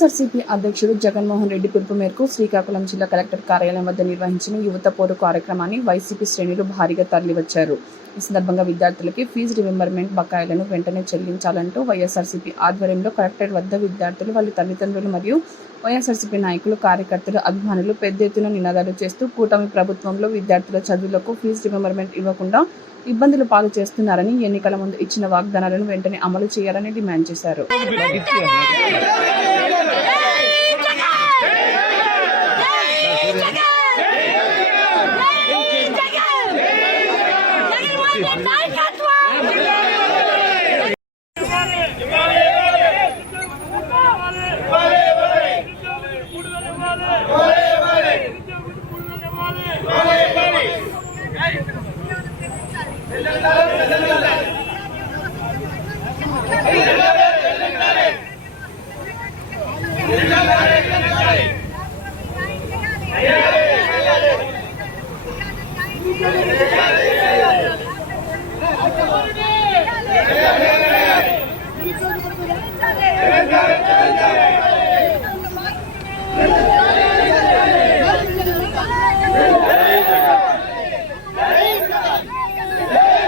వైఎస్ఆర్సీపీ అధ్యక్షుడు జగన్మోహన్ రెడ్డి పిలుపు మేరకు శ్రీకాకుళం జిల్లా కలెక్టర్ కార్యాలయం వద్ద నిర్వహించిన యువత పోరు కార్యక్రమాన్ని వైసీపీ శ్రేణులు భారీగా తరలివచ్చారు. ఈ సందర్భంగా విద్యార్థులకి ఫీజు రిమెంబర్మెంట్ బకాయిలను వెంటనే చెల్లించాలంటూ వైఎస్ఆర్సీపీ ఆధ్వర్యంలో కలెక్టరేట్ వద్ద విద్యార్థులు, వాళ్ళ తల్లిదండ్రులు మరియు వైఎస్ఆర్సీపీ నాయకులు, కార్యకర్తలు, అభిమానులు పెద్ద ఎత్తున నినాదాలు చేస్తూ కూటమి ప్రభుత్వంలో విద్యార్థుల చదువులకు ఫీజు రిమెంబర్మెంట్ ఇవ్వకుండా ఇబ్బందులు పాలు చేస్తున్నారని, ఎన్నికల ముందు ఇచ్చిన వాగ్దానాలను వెంటనే అమలు చేయాలని డిమాండ్ చేశారు. Yeah.